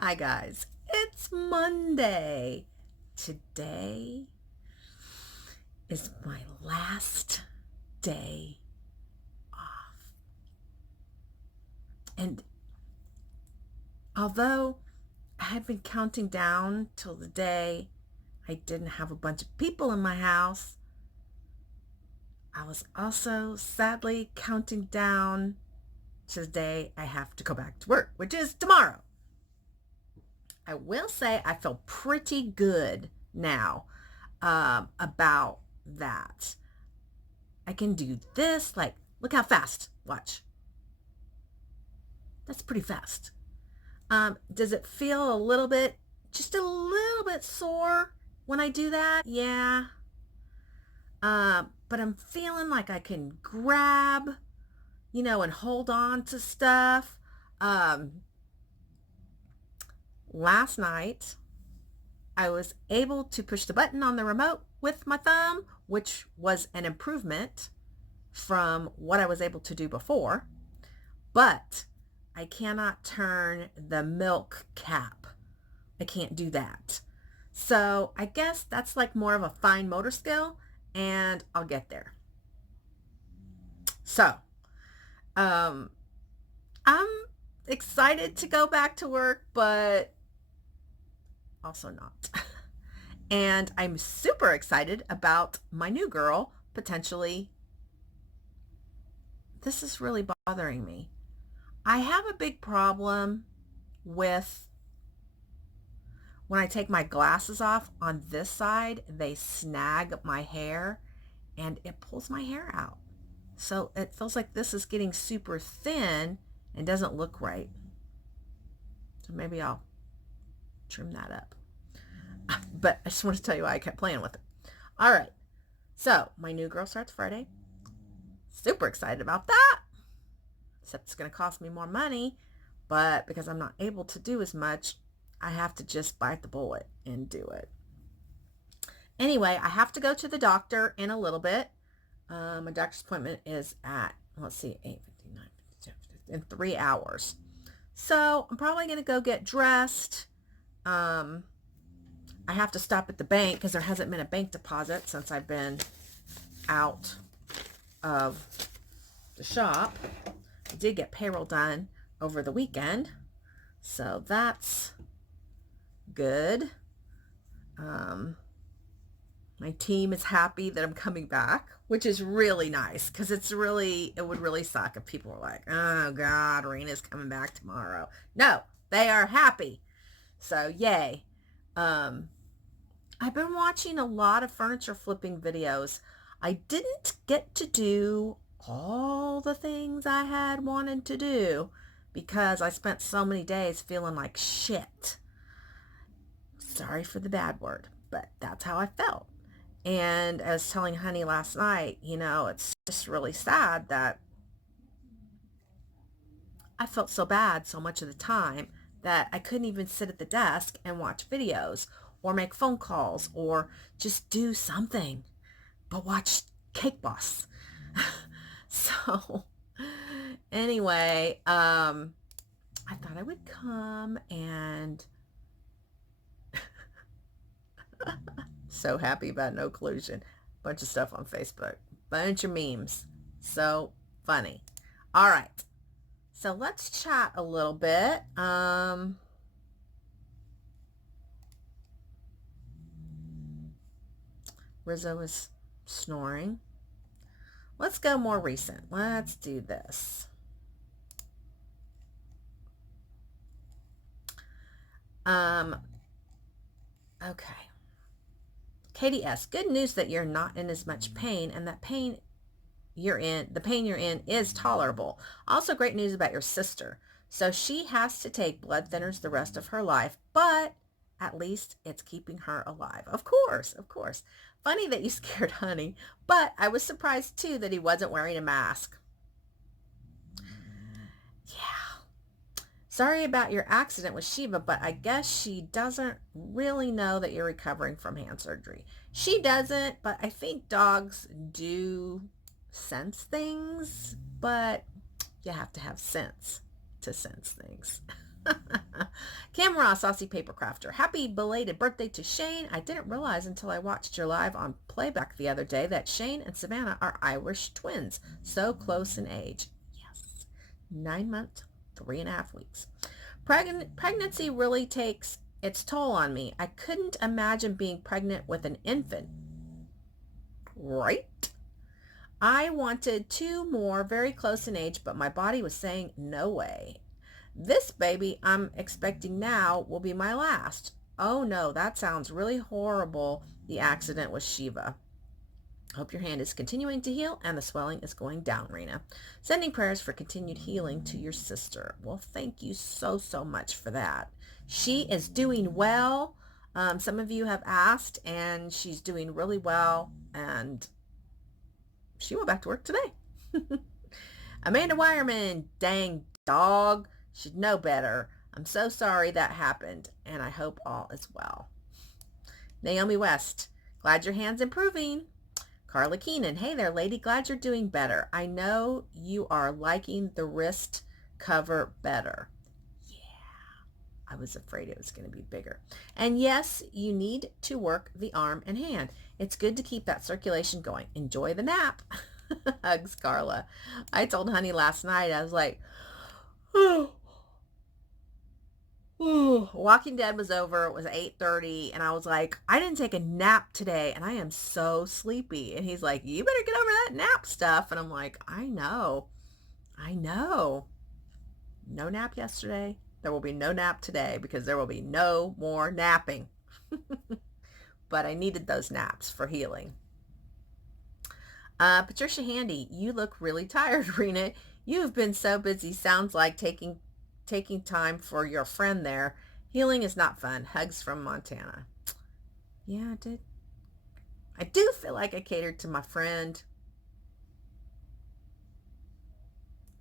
Hi guys, it's Monday. Today is my last day off. And although I had been counting down till the day I didn't have a bunch of people in my house, I was also sadly counting down to the day I have to go back to work, which is tomorrow. I will say I feel pretty good now about that. I can do this. Like, look how fast. Watch. That's pretty fast. Does it feel a little bit, just a little bit sore when I do that? Yeah. But I'm feeling like I can grab, and hold on to stuff. Last night, I was able to push the button on the remote with my thumb, which was an improvement from what I was able to do before, but I cannot turn the milk cap. I can't do that. So I guess that's like more of a fine motor skill, and I'll get there. So, um, I'm excited to go back to work, but also not. And I'm super excited about my new girl potentially. This is really bothering me. I have a big problem with when I take my glasses off on this side, they snag my hair and it pulls my hair out. So it feels like this is getting super thin and doesn't look right. So maybe I'll trim that up. But I just want to tell you why I kept playing with it. All right. So my new girl starts Friday. Super excited about that. Except it's going to cost me more money. But because I'm not able to do as much, I have to just bite the bullet and do it. Anyway, I have to go to the doctor in a little bit. My doctor's appointment is at, let's see, 8:59, in 3 hours. So I'm probably going to go get dressed. I have to stop at the bank because there hasn't been a bank deposit since I've been out of the shop. I did get payroll done over the weekend, so that's good. My team is happy that I'm coming back, which is really nice because it would really suck if people were like, oh God, Rena's coming back tomorrow. No, they are happy. So yay. I've been watching a lot of furniture flipping videos. I didn't get to do all the things I had wanted to do because I spent so many days feeling like shit. Sorry for the bad word, but that's how I felt. And I was telling Honey last night, it's just really sad that I felt so bad so much of the time that I couldn't even sit at the desk and watch videos or make phone calls or just do something but watch Cake Boss. So anyway, I thought I would come and so happy about no collusion. Bunch of stuff on Facebook. Bunch of memes. So funny. All right. So let's chat a little bit. Rizzo is snoring. Let's go more recent. Let's do this. Okay. Katie S. Good news that you're not in as much pain and that the pain you're in is tolerable. Also great news about your sister. So she has to take blood thinners the rest of her life, but at least it's keeping her alive. Of course, of course. Funny that you scared Honey, but I was surprised too that he wasn't wearing a mask. Yeah. Sorry about your accident with Shiva, but I guess she doesn't really know that you're recovering from hand surgery. She doesn't, but I think dogs do sense things, but you have to have sense to sense things. Camera Saucy Paper Crafter. Happy belated birthday to Shane. I didn't realize until I watched your live on playback the other day that Shane and Savannah are Irish twins. So close in age. Yes. 9 months, 3.5 weeks. Pregnancy really takes its toll on me. I couldn't imagine being pregnant with an infant. Right? I wanted 2 more very close in age, but my body was saying no way. This baby I'm expecting now will be my last. Oh no, that sounds really horrible. The accident with Shiva. Hope your hand is continuing to heal and the swelling is going down, Rena. Sending prayers for continued healing to your sister. Well, thank you so much for that. She is doing well. Some of you have asked, and she's doing really well, and she went back to work today. Amanda Wireman, dang dog, should know better. I'm so sorry that happened, and I hope all is well. Naomi West, glad your hand's improving. Carla Keenan, hey there, lady, glad you're doing better. I know you are liking the wrist cover better. Yeah, I was afraid it was going to be bigger. And yes, you need to work the arm and hand. It's good to keep that circulation going. Enjoy the nap. Hugs, Carla. I told Honey last night, I was like, oh. Walking Dead was over. It was 8:30, and I was like, I didn't take a nap today, and I am so sleepy. And he's like, you better get over that nap stuff. And I'm like, I know. No nap yesterday. There will be no nap today because there will be no more napping. But I needed those naps for healing. Patricia Handy, you look really tired, Rena. You've been so busy. Sounds like taking time for your friend there. Healing is not fun. Hugs from Montana. Yeah, I did. I do feel like I catered to my friend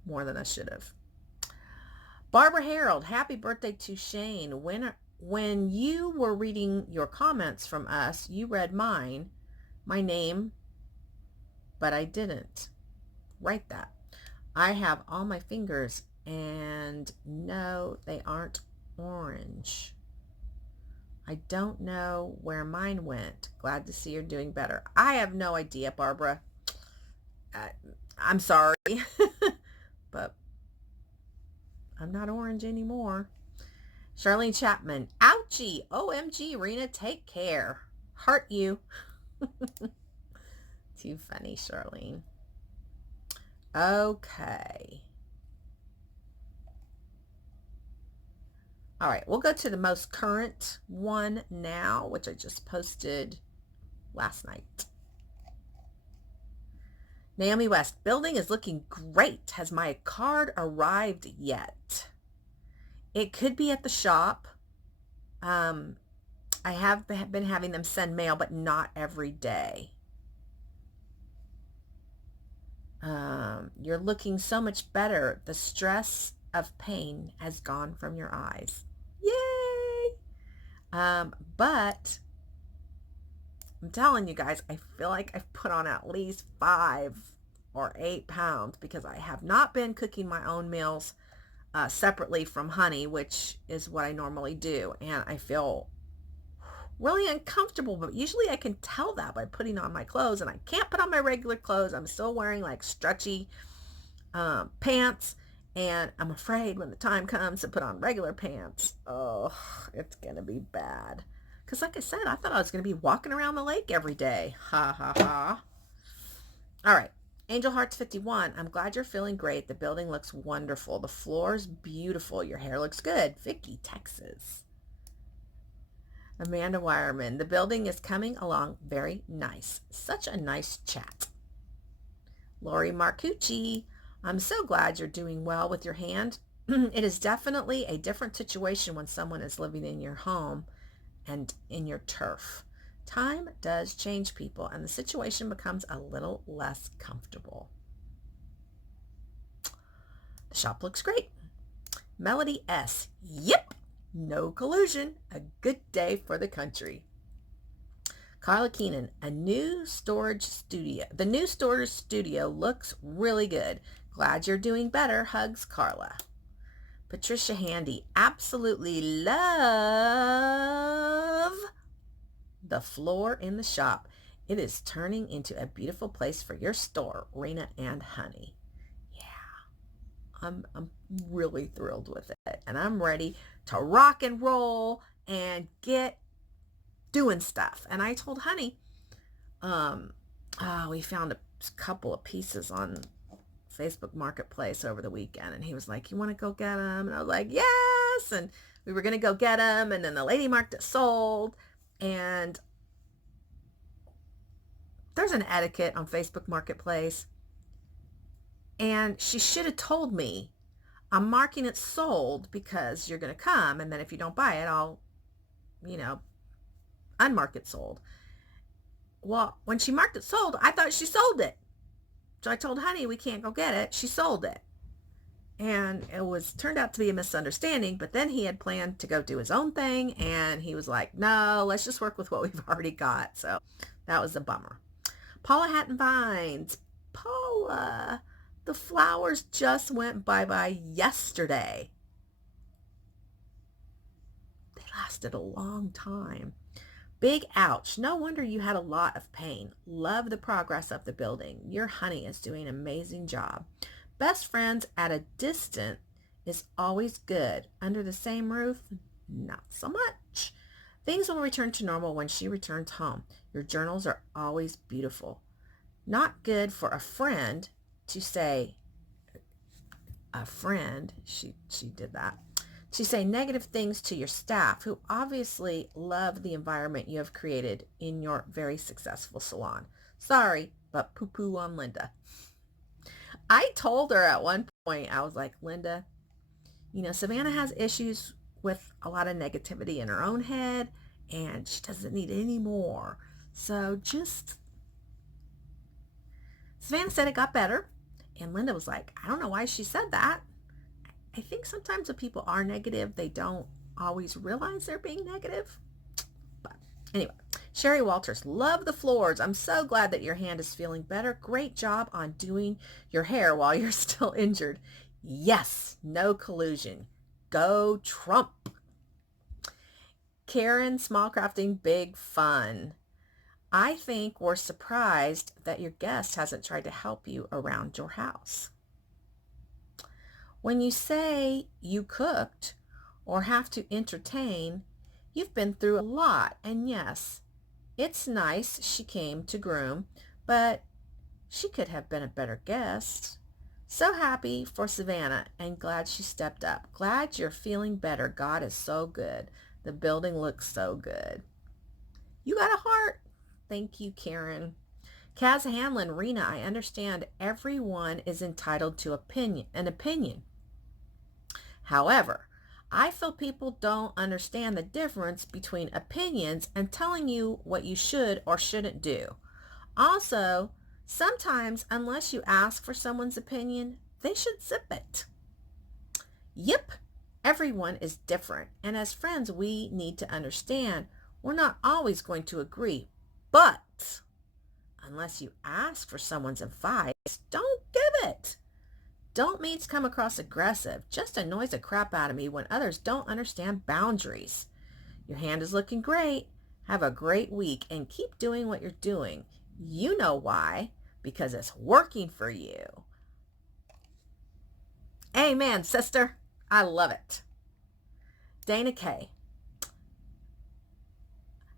more than I should have. Barbara Harold, happy birthday to Shane. When you were reading your comments from us, you read my name, but I didn't write that. I have all my fingers, and no, they aren't orange. I don't know where mine went. Glad to see you're doing better. I have no idea, Barbara. I'm sorry, but I'm not orange anymore. Charlene Chapman, ouchie, OMG, Rena, take care. Heart you. Too funny, Charlene. Okay. All right, we'll go to the most current one now, which I just posted last night. Naomi West, building is looking great. Has my card arrived yet? It could be at the shop. I have been having them send mail, but not every day. You're looking so much better. The stress of pain has gone from your eyes. Yay! But I'm telling you guys, I feel like I've put on at least 5 or 8 pounds because I have not been cooking my own meals separately from Honey, which is what I normally do. And I feel really uncomfortable, but usually I can tell that by putting on my clothes, and I can't put on my regular clothes. I'm still wearing like stretchy pants, and I'm afraid when the time comes to put on regular pants, oh, it's gonna be bad. Because like I said, I thought I was gonna be walking around the lake every day. Ha ha ha. All right. Angel Hearts 51, I'm glad you're feeling great. The building looks wonderful. The floor's beautiful. Your hair looks good. Vicky, Texas. Amanda Wireman, the building is coming along very nice. Such a nice chat. Lori Marcucci, I'm so glad you're doing well with your hand. It is definitely a different situation when someone is living in your home and in your turf. Time does change people, and the situation becomes a little less comfortable. The shop looks great. Melody S. Yep. No collusion. A good day for the country. Carla Keenan, the new storage studio looks really good. Glad you're doing better. Hugs, Carla. Patricia Handy, absolutely love the floor in the shop. It is turning into a beautiful place for your store, Rena and Honey. Yeah, I'm really thrilled with it, and I'm ready to rock and roll and get doing stuff. And I told Honey, um, we found a couple of pieces on Facebook Marketplace over the weekend, and he was like, "You want to go get them?" And I was like, "Yes!" And we were gonna go get them, and then the lady marked it sold. And there's an etiquette on Facebook Marketplace, and she should have told me, I'm marking it sold because you're gonna come, and then if you don't buy it, I'll, you know, unmark it sold. Well, when she marked it sold, I thought she sold it. So I told Honey we can't go get it. She sold it. And it was turned out to be a misunderstanding, but then he had planned to go do his own thing, and he was like, no, let's just work with what we've already got. So that was a bummer. Paula Hatton Vines. Paula, the flowers just went bye-bye yesterday. They lasted a long time. Big ouch. No wonder you had a lot of pain. Love the progress of the building. Your Honey is doing an amazing job. Best friends at a distance is always good. Under the same roof, not so much. Things will return to normal when she returns home. Your journals are always beautiful. Not good for a friend to say, a friend, she did that, to say negative things to your staff who obviously love the environment you have created in your very successful salon. Sorry, but poo-poo on Linda. I told her at one point, I was like, Linda, Savannah has issues with a lot of negativity in her own head, and she doesn't need any more. So just, Savannah said it got better. And Linda was like, I don't know why she said that. I think sometimes when people are negative, they don't always realize they're being negative. But anyway, Sherry Walters, love the floors. I'm so glad that your hand is feeling better. Great job on doing your hair while you're still injured. Yes, no collusion. Go Trump. Karen, small crafting, big fun. I think we're surprised that your guest hasn't tried to help you around your house. When you say you cooked or have to entertain, you've been through a lot. And yes, it's nice she came to groom, but she could have been a better guest. So happy for Savannah and glad she stepped up. Glad you're feeling better. God is so good. The building looks so good. You got a heart. Thank you, Karen. Kaz Hanlon, Rena, I understand everyone is entitled to an opinion. However, I feel people don't understand the difference between opinions and telling you what you should or shouldn't do. Also, sometimes unless you ask for someone's opinion, they should zip it. Yep, everyone is different, and as friends, we need to understand we're not always going to agree, but unless you ask for someone's advice, don't give it. Don't means come across aggressive. Just annoys the crap out of me when others don't understand boundaries. Your hand is looking great. Have a great week and keep doing what you're doing. You know why. Because it's working for you. Amen, sister. I love it. Dana K.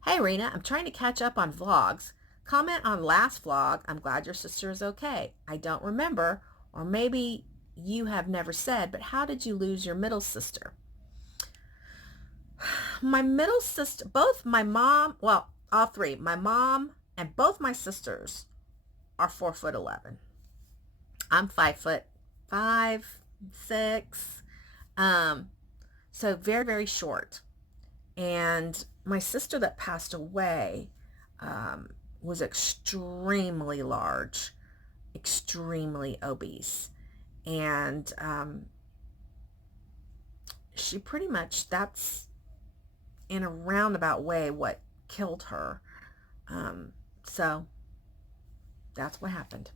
Hey, Rena, I'm trying to catch up on vlogs. Comment on last vlog. I'm glad your sister is okay. I don't remember, or maybe you have never said, but how did you lose your middle sister? My middle sister, both my mom, well, all three, my mom and both my sisters are 4'11". I'm 5'5", 6". So very, very short. And my sister that passed away was extremely large, extremely obese. And she pretty much, that's in a roundabout way what killed her. So that's what happened.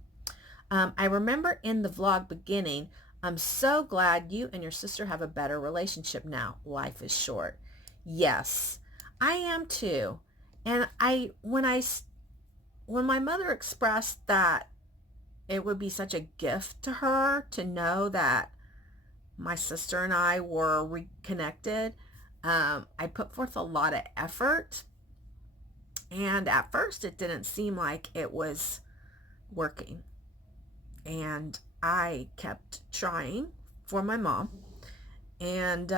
I remember in the vlog beginning, I'm so glad you and your sister have a better relationship now. Life is short. Yes, I am too. And when my mother expressed that it would be such a gift to her to know that my sister and I were reconnected, I put forth a lot of effort. And at first it didn't seem like it was working. And I kept trying for my mom. And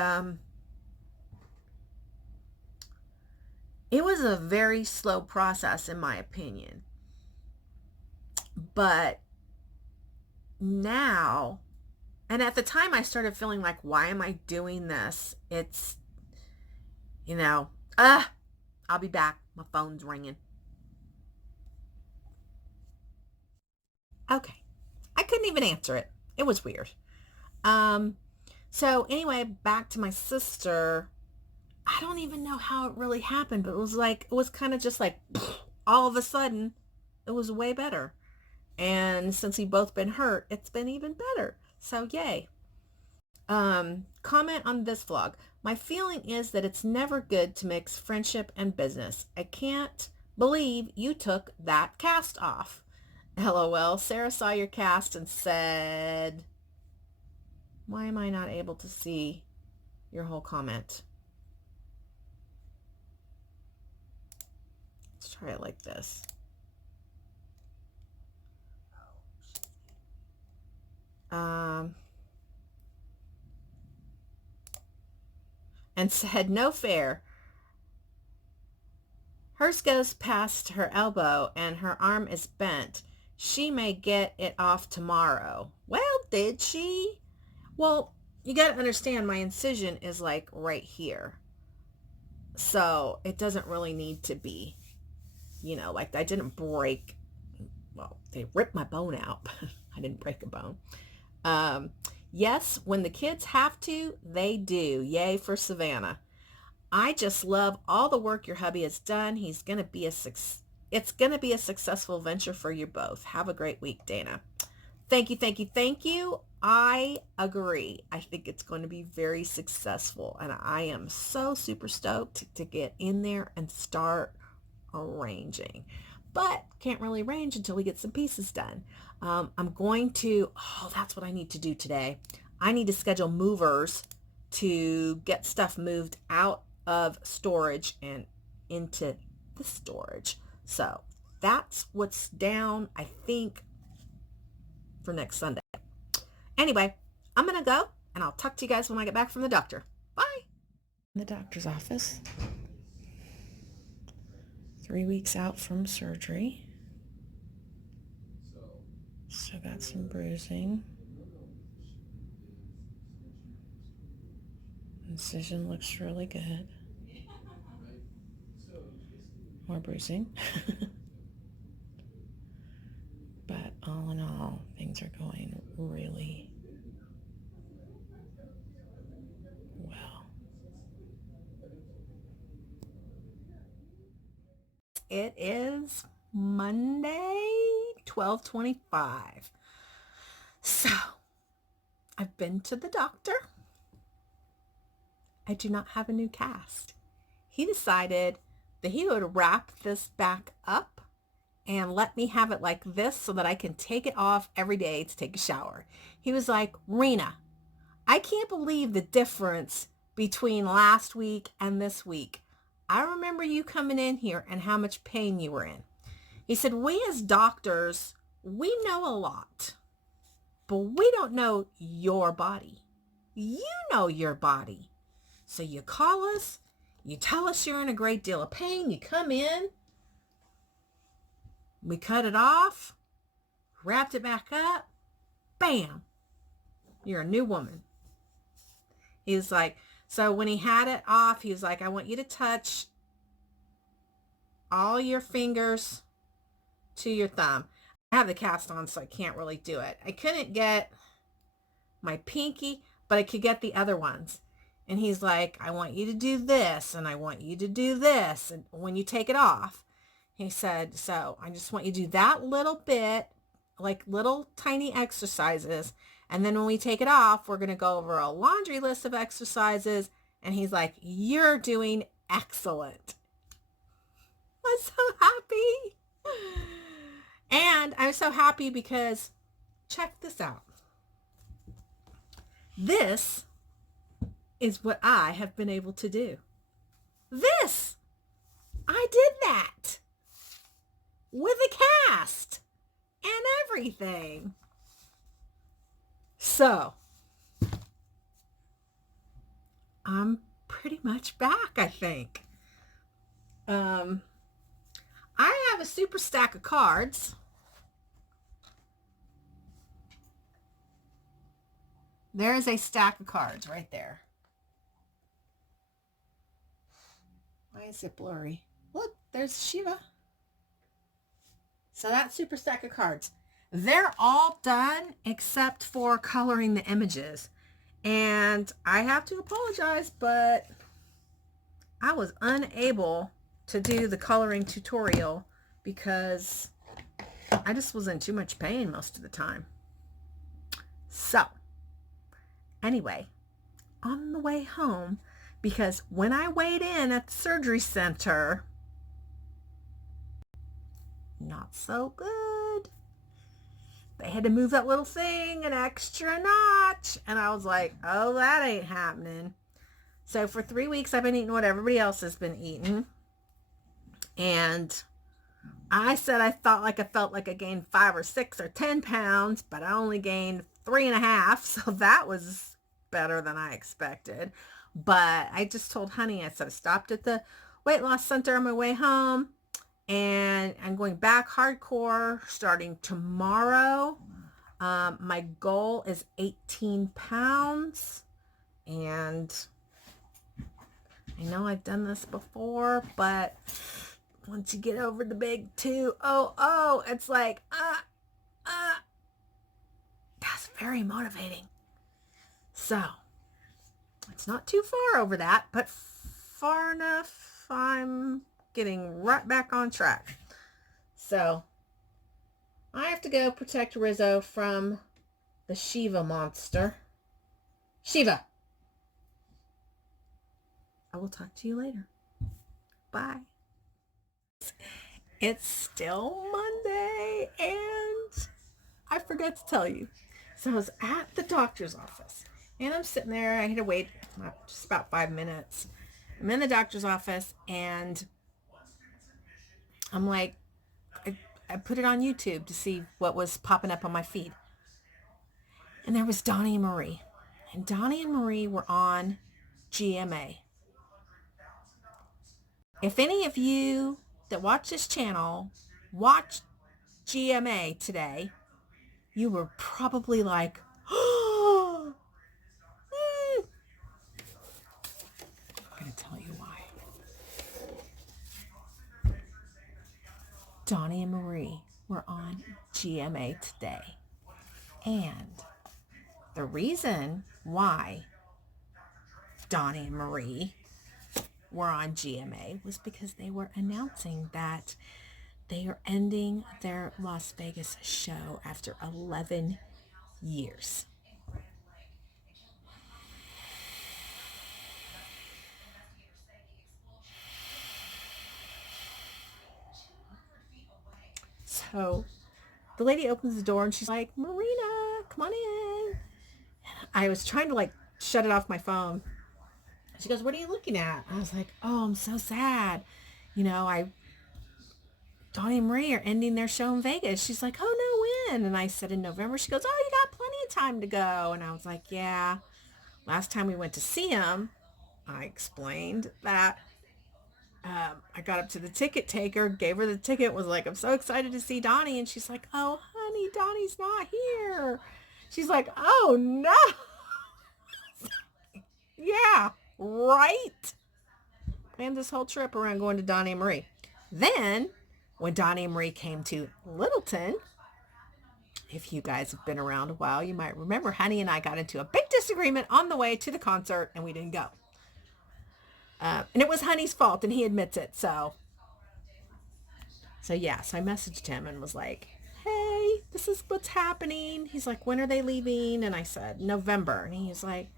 it was a very slow process, in my opinion. But now, and at the time I started feeling like, why am I doing this? It's, you know, I'll be back. My phone's ringing. Okay. I couldn't even answer it. It was weird. Um, so anyway, back to my sister. I don't even know how it really happened, but it was kind of just like all of a sudden it was way better. And since we've both been hurt, it's been even better. So yay. Comment on this vlog. My feeling is that it's never good to mix friendship and business. I can't believe you took that cast off. LOL. Sarah saw your cast and said, why am I not able to see your whole comment? Let's try it like this. And said, no fair. Hers goes past her elbow and her arm is bent. She may get it off tomorrow. Well, did she? Well, you got to understand my incision is like right here. So it doesn't really need to be, like I didn't break, well, they ripped my bone out. I didn't break a bone. Yes, when the kids have to, they do. Yay for Savannah. I just love all the work your hubby has done. It's going to be a successful venture for you both. Have a great week, Dana. Thank you, thank you, thank you. I agree. I think it's going to be very successful, and I am so super stoked to get in there and start arranging. But can't really arrange until we get some pieces done. I'm going to, that's what I need to do today. I need to schedule movers to get stuff moved out of storage and into the storage. So that's what's down, I think, for next Sunday. Anyway, I'm going to go, and I'll talk to you guys when I get back from the doctor. Bye. In the doctor's office. 3 weeks out from surgery. Still got some bruising. Incision looks really good. More bruising. But all in all, things are going really well. It is Monday, 12/25. So, I've been to the doctor. I do not have a new cast. He decided that he would wrap this back up and let me have it like this so that I can take it off every day to take a shower. He was like, Rena, I can't believe the difference between last week and this week. I remember you coming in here and how much pain you were in. He said, we as doctors, we know a lot, but we don't know your body. You know your body. So you call us, you tell us you're in a great deal of pain, you come in, we cut it off, wrapped it back up, bam, you're a new woman. He's like, so when he had it off, he was like, I want you to touch all your fingers to your thumb. I have the cast on, so I can't really do it. I couldn't get my pinky, but I could get the other ones. And he's like, I want you to do this, and I want you to do this. And when you take it off, he said, so I just want you to do that little bit, like little tiny exercises. And then when we take it off, we're going to go over a laundry list of exercises. And he's like, you're doing excellent. I'm so happy. And I'm so happy because check this out. This is what I have been able to do. This! I did that! With a cast! And everything. So, I'm pretty much back, I think. I have a super stack of cards. There is a stack of cards right there. Why is it blurry? Look, there's Shiva. So that's super stack of cards. They're all done except for coloring the images. And I have to apologize, but I was unable to do the coloring tutorial because I just was in too much pain most of the time. So, anyway, on the way home, because when I weighed in at the surgery center, not so good. They had to move that little thing an extra notch. And I was like, oh, that ain't happening. So for 3 weeks, I've been eating what everybody else has been eating. And I said I felt like I gained 5 or 6 or 10 pounds, but I only gained 3.5. So that was better than I expected. But I just told Honey, I said I stopped at the weight loss center on my way home. And I'm going back hardcore starting tomorrow. My goal is 18 pounds. And I know I've done this before, but once you get over the big 200, it's like, that's very motivating. So it's not too far over that, but far enough I'm getting right back on track. So I have to go protect Rizzo from the Shiva monster. Shiva. I will talk to you later. Bye. It's still Monday and I forgot to tell you. So I was at the doctor's office and I'm sitting there. I had to wait just about 5 minutes. I'm in the doctor's office and I'm like, I put it on YouTube to see what was popping up on my feed. And there was Donnie and Marie. And Donnie and Marie were on GMA. If any of you that watch this channel watched GMA today, you were probably like, oh, I'm going to tell you why. Donnie and Marie were on GMA today. And the reason why Donnie and Marie were on GMA was because they were announcing that they are ending their Las Vegas show after 11 years. So the lady opens the door and she's like, Marina, come on in. I was trying to shut it off my phone. She goes, what are you looking at? I was like, oh, I'm so sad. Donnie and Marie are ending their show in Vegas. She's like, oh, no, when? And I said in November. She goes, oh, you got plenty of time to go. And I was like, yeah. Last time we went to see him, I explained that I got up to the ticket taker, gave her the ticket, was like, I'm so excited to see Donnie. And she's like, oh, honey, Donnie's not here. She's like, oh, no. Yeah, right. Planned this whole trip around going to Donnie and Marie. Then, when Donnie and Marie came to Littleton, if you guys have been around a while, you might remember Honey and I got into a big disagreement on the way to the concert and we didn't go. And it was Honey's fault and he admits it. So yeah, so I messaged him and was like, hey, this is what's happening. He's like, when are they leaving? And I said, November. And he's like,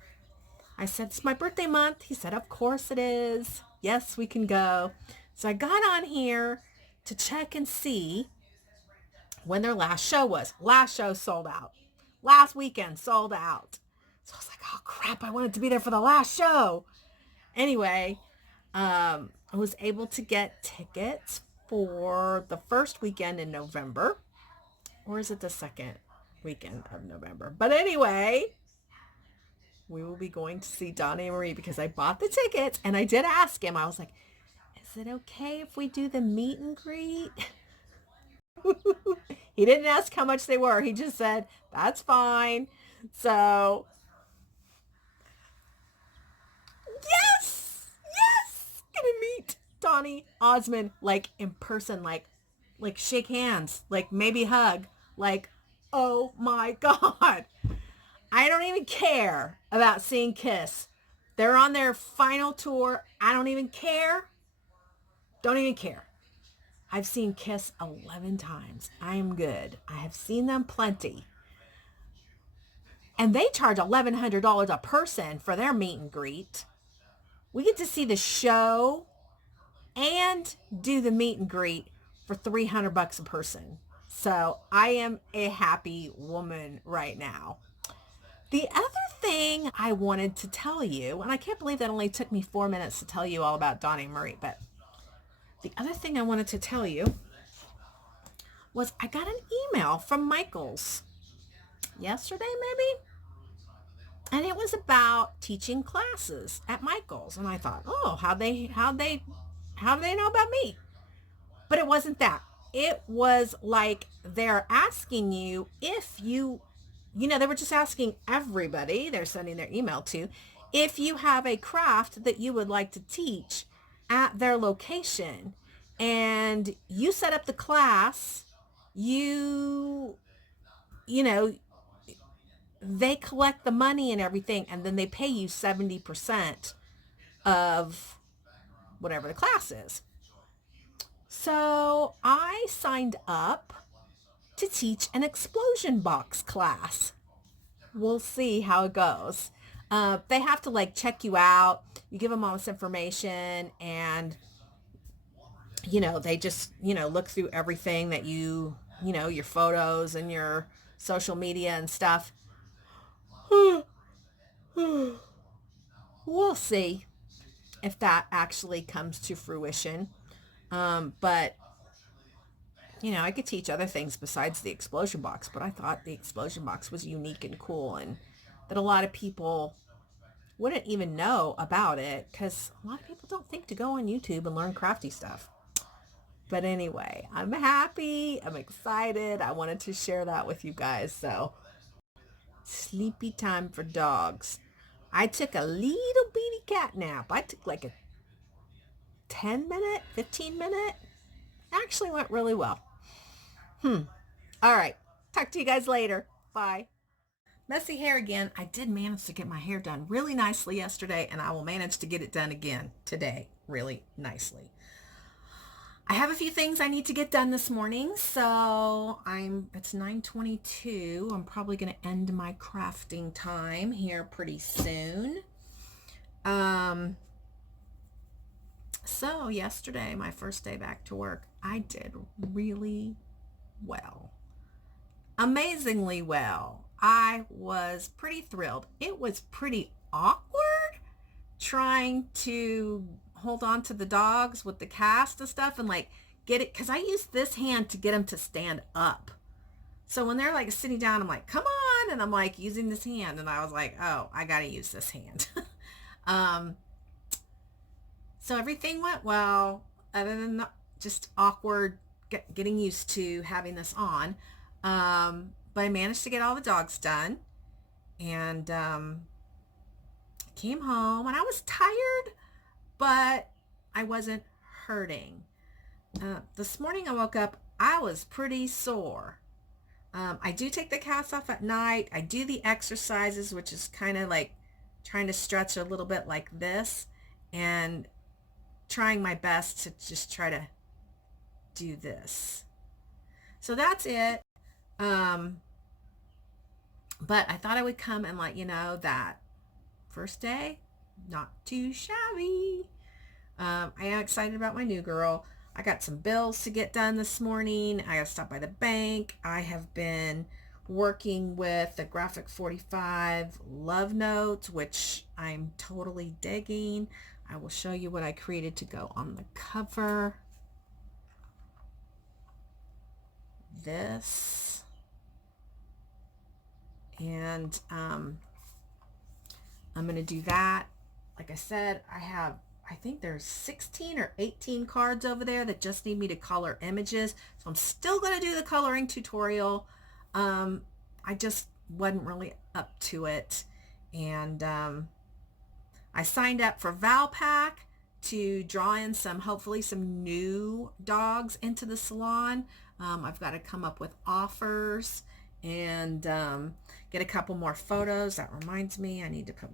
I said, it's my birthday month. He said, of course it is. Yes, we can go. So I got on here to check and see when their last show was. Last show sold out. Last weekend sold out. So I was like, oh crap, I wanted to be there for the last show. Anyway, I was able to get tickets for the first weekend in November. Or is it the second weekend of November? But anyway, we will be going to see Donnie and Marie because I bought the tickets and I did ask him. I was like, is it okay if we do the meet and greet? He didn't ask how much they were. He just said, that's fine. So, yes, gonna meet Donnie Osmond like in person, like shake hands, like maybe hug, like, oh my God. I don't even care about seeing Kiss. They're on their final tour. I don't even care. Don't even care. I've seen Kiss 11 times. I am good. I have seen them plenty. And they charge $1,100 a person for their meet and greet. We get to see the show and do the meet and greet for $300 a person. So I am a happy woman right now. The other thing I wanted to tell you, and I can't believe that only took me 4 minutes to tell you all about Donnie and Marie, but the other thing I wanted to tell you was I got an email from Michael's yesterday, maybe, and it was about teaching classes at Michael's, and I thought, oh, how they know about me? But it wasn't that. It was like they're asking you if they were just asking everybody they're sending their email to if you have a craft that you would like to teach at their location, and you set up the class, you know, they collect the money and everything, and then they pay you 70% of whatever the class is. So I signed up to teach an explosion box class. We'll see how it goes. They have to like check you out. You give them all this information, and they just look through everything that your photos and your social media and stuff. We'll see if that actually comes to fruition. But I could teach other things besides the explosion box, but I thought the explosion box was unique and cool, and that a lot of people wouldn't even know about it because a lot of people don't think to go on YouTube and learn crafty stuff. But anyway, I'm happy. I'm excited. I wanted to share that with you guys. So, sleepy time for dogs. I took a little bitty cat nap. I took like a 10-minute, 15-minute. Actually went really well. All right. Talk to you guys later. Bye. Messy hair again. I did manage to get my hair done really nicely yesterday, and I will manage to get it done again today really nicely. I have a few things I need to get done this morning, so it's 9:22. I'm probably going to end my crafting time here pretty soon. So yesterday, my first day back to work, I did really well. Amazingly well. I was pretty thrilled. It was pretty awkward trying to hold on to the dogs with the cast and stuff and like get it, because I used this hand to get them to stand up. So when they're like sitting down, I'm like, come on, and I'm like using this hand, and I was like, oh, I gotta use this hand. So everything went well, other than just awkward getting used to having this on. But I managed to get all the dogs done, and came home, and I was tired, but I wasn't hurting. This morning I woke up, I was pretty sore. I do take the cast off at night. I do the exercises, which is kind of like trying to stretch a little bit like this, and trying my best to just try to do this. So that's it. But I thought I would come and let you know that first day, not too shabby. I am excited about my new girl. I got some bills to get done this morning. I got to stop by the bank. I have been working with the Graphic 45 love notes, which I'm totally digging. I will show you what I created to go on the cover. This. And I'm going to do that. Like I said, I think there's 16 or 18 cards over there that just need me to color images. So I'm still going to do the coloring tutorial. I just wasn't really up to it. And I signed up for Valpak to draw in hopefully some new dogs into the salon. I've got to come up with offers and get a couple more photos. That reminds me, I need to put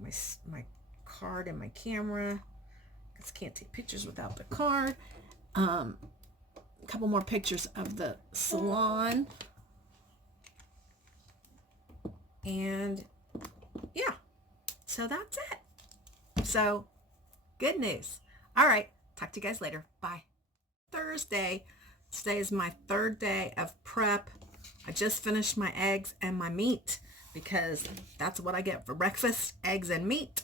my card in my camera. I can't take pictures without the card. A couple more pictures of the salon. And yeah, so that's it. So good news. All right, talk to you guys later. Bye. Thursday. Today is my third day of prep. I just finished my eggs and my meat because that's what I get for breakfast, eggs and meat.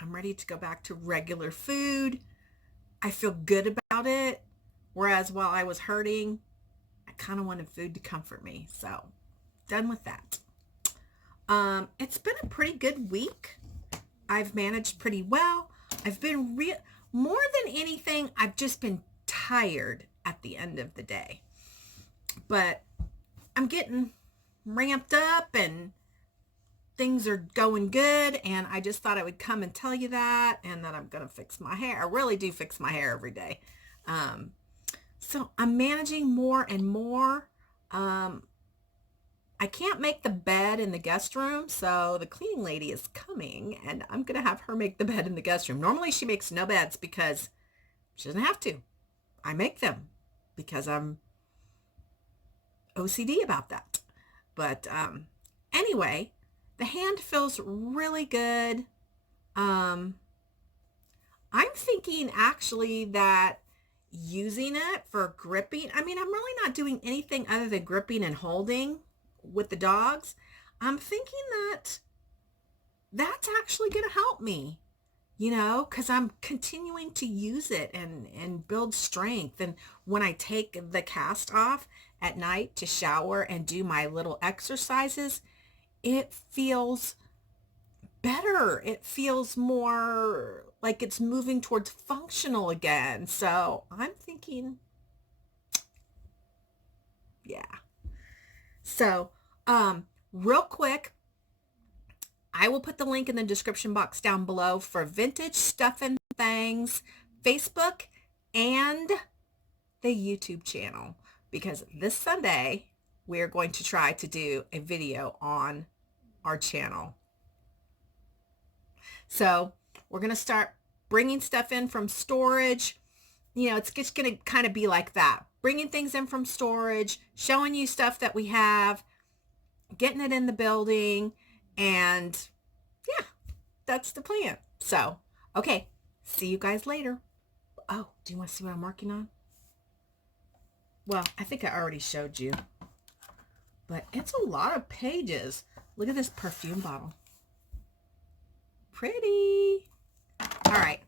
I'm ready to go back to regular food. I feel good about it. Whereas while I was hurting, I kind of wanted food to comfort me. So done with that. It's been a pretty good week. I've managed pretty well. I've been more than anything, I've just been tired at the end of the day. But I'm getting ramped up and things are going good, and I just thought I would come and tell you that, and that I'm going to fix my hair. I really do fix my hair every day. So I'm managing more and more. I can't make the bed in the guest room, so the cleaning lady is coming, and I'm going to have her make the bed in the guest room. Normally she makes no beds because she doesn't have to. I make them because I'm OCD about that. But anyway, the hand feels really good. I'm thinking actually that using it for gripping, I mean, I'm really not doing anything other than gripping and holding with the dogs. I'm thinking that that's actually going to help me, because I'm continuing to use it and build strength. And when I take the cast off at night to shower and do my little exercises, it feels better. It feels more like it's moving towards functional again. So I'm thinking, yeah. So, real quick, I will put the link in the description box down below for Vintage Stuff and Thangs, Facebook, and the YouTube channel, because this Sunday we're going to try to do a video on our channel. So we're going to start bringing stuff in from storage. It's just going to kind of be like that. Bringing things in from storage, showing you stuff that we have, getting it in the building, and yeah, that's the plan. So, okay, see you guys later. Oh, do you want to see what I'm working on? Well, I think I already showed you, but it's a lot of pages. Look at this perfume bottle. Pretty. All right,